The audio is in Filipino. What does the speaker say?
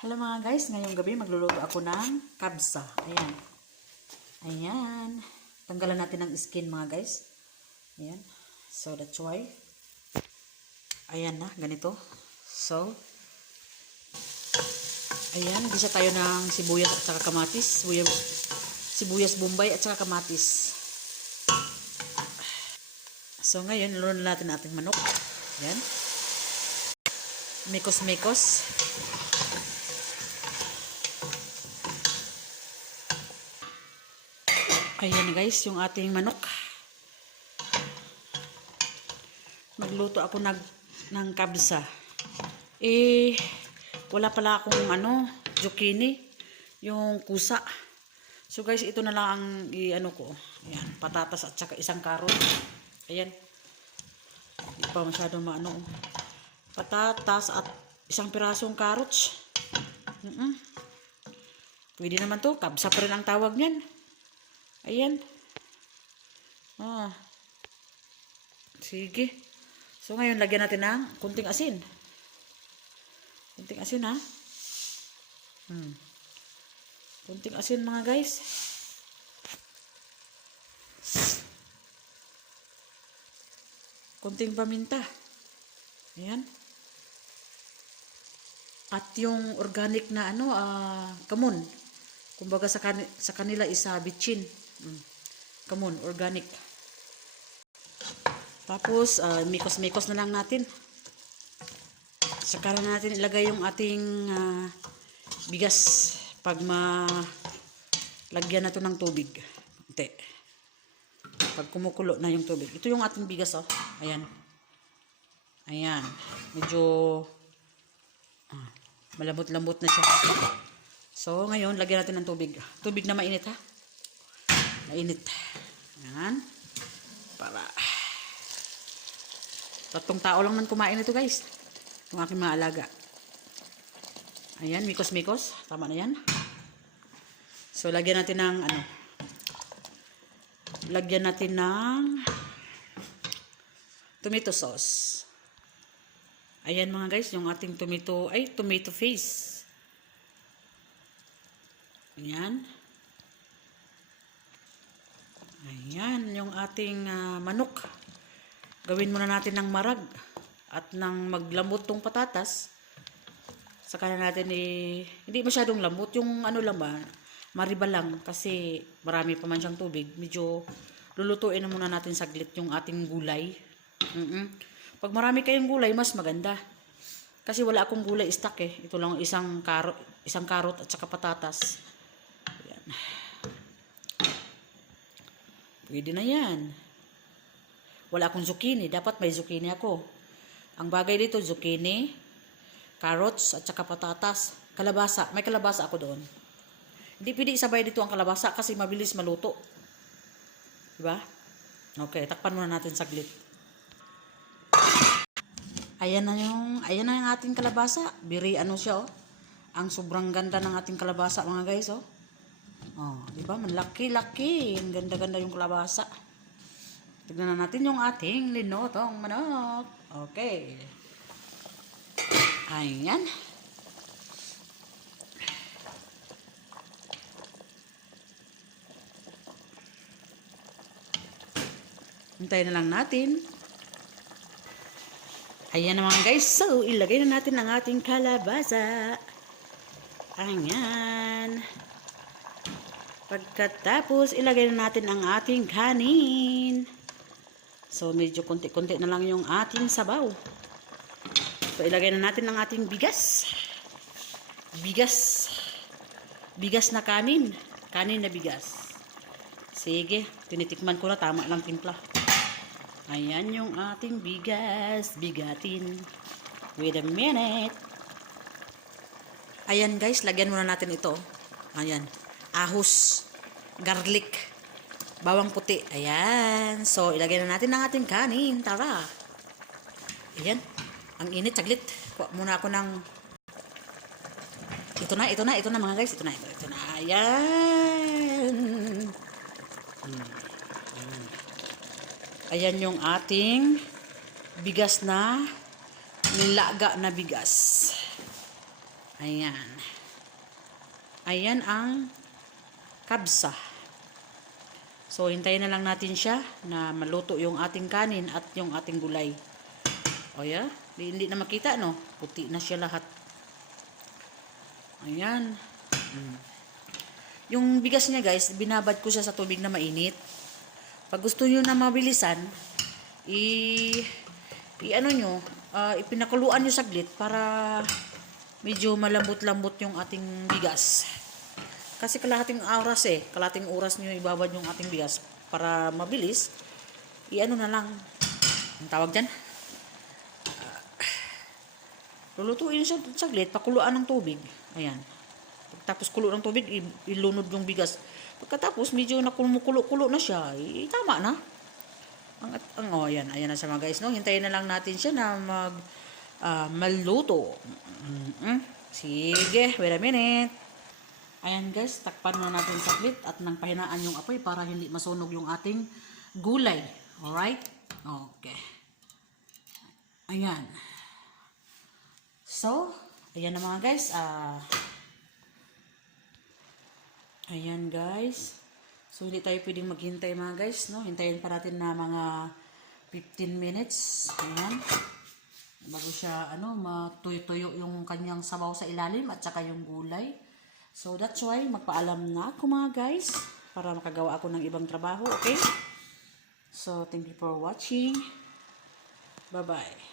Hello mga guys, ngayong gabi magluluto ako ng kabsa. Ayan. Ayan. Tanggalan natin ng skin mga guys. Ayan. So that's why. Ayan na, ganito. So, ayan, gisa tayo ng sibuyas at saka kamatis. Sibuyas, sibuyas bombay at saka kamatis. So ngayon, luluto natin ating manok. Ayan. Mikos-mikos. Ayan guys, yung ating manok. Magluto ako nag, ng kabsa. Eh, wala pala akong ano, zucchini. Yung kusa. So guys, ito na lang ang i-ano ko. Ayan, patatas at saka isang karot. Ayan. Hindi pa masyado maano. Patatas at isang pirasong carrots. Mm -mm. Pwede naman to. Kabsa pa rin ang tawag niyan. Ayan. Ah. Sige. So ngayon lagyan natin ng kunting asin. Kunting asin ha. Hmm. Kunting asin mga guys. Kunting paminta. Ayan. At yung organic na ano, ah, kamon. Kumbaga sa, kani- sa kanila isa bitchin. Mm. Kamon, organic. Tapos, ah, mikos-mikos na lang natin. Saka na natin ilagay yung ating ah, bigas pag ma lagyan na to ng tubig. Kunti. Pag kumukulo na yung tubig. Ito yung ating bigas, oh. Ayan. Ayan. Medyo ah, malambot-lambot na siya. So, ngayon, lagyan natin ng tubig. Tubig na mainit, ha? Mainit. Ayan. Para. Tatlong tao lang man kumain ito, guys. Itong aking mga alaga. Ayan, mikos-mikos. Tama na yan. So, lagyan natin ng, ano, lagyan natin ng tomato sauce. Ayan mga guys, yung ating tomato, ay, tomato face. Ayan. Ayan, yung ating ah, manok. Gawin muna natin ng marag at ng maglambot tong patatas. Saka na natin eh, hindi masyadong lambot. Yung ano lang ba, mariba lang kasi marami pa man siyang tubig. Medyo lulutuin na muna natin saglit yung ating gulay. mm Pag marami kayong gulay, mas maganda. Kasi wala akong gulay stock eh. Ito lang isang karot, isang karot at saka patatas. Ayan. Pwede na yan. Wala akong zucchini. Dapat may zucchini ako. Ang bagay dito, zucchini, carrots, at saka patatas. Kalabasa. May kalabasa ako doon. Hindi pwede isabay dito ang kalabasa kasi mabilis maluto. Diba? Okay, takpan muna natin saglit. Ayan na yung, ayan na yung ating kalabasa. Biri ano siya, oh. Ang sobrang ganda ng ating kalabasa, mga guys, oh. Oh, di ba? Malaki-laki. Ang ganda-ganda yung kalabasa. Tignan na natin yung ating linotong manok. Okay. Ayan. Hintayin na lang natin. Ayan naman guys. So, ilagay na natin ang ating kalabasa. Ayan. Pagkatapos, ilagay na natin ang ating kanin. So, medyo konti-konti na lang yung ating sabaw. So, ilagay na natin ang ating bigas. Bigas. Bigas na kanin. Kanin na bigas. Sige, tinitikman ko na. Tama lang timpla. Ayan yung ating bigas. Bigatin. Wait a minute. Ayan guys, lagyan muna natin ito. Ayan. Ahos. Garlic. Bawang puti. Ayan. So, ilagay na natin ang ating kanin. Tara. Ayan. Ang init. Saglit. Kuha muna ako ng... Ito na, ito na, ito na mga guys. Ito na, ito, ito na. Ayan. Ayan yung ating bigas na nilaga na bigas. Ayan. Ayan ang kabsa. So, hintayin na lang natin siya na maluto yung ating kanin at yung ating gulay. O ya, Di- hindi na makita, no? Puti na siya lahat. Ayan. Yung bigas niya, guys, binabad ko siya sa tubig na mainit. Pag gusto niyo na mabilisan, i, i ano nyo, ah, ipinakuluan nyo saglit para medyo malambot-lambot yung ating bigas. Kasi kalahating oras eh, kalahating oras nyo ibabad yung ating bigas para mabilis. I-ano na lang, ang tawag dyan? Ah, lulutuin siya saglit, pakuluan ng tubig. Ayan. Pagkatapos kulo ng tubig, ilunod yung bigas. Pagkatapos, medyo nakumukulo-kulo na siya, eh, tama na. Ang, ang oh, ayan, ayan na siya mga guys, no? Hintayin na lang natin siya na mag, ah, maluto. Mm-mm. Sige, wait a minute. Ayan guys, takpan na natin saglit at nang pahinaan yung apoy para hindi masunog yung ating gulay. Alright? Okay. Ayan. So, ayan na mga guys. Ah, ayan guys. So, hindi tayo pwedeng maghintay mga guys. No? Hintayin pa natin na mga 15 minutes. Ayan. Bago siya, ano, matuyo-tuyo yung kanyang sabaw sa ilalim at saka yung gulay. So, that's why magpaalam na ako mga guys para makagawa ako ng ibang trabaho, okay? So, thank you for watching. Bye-bye.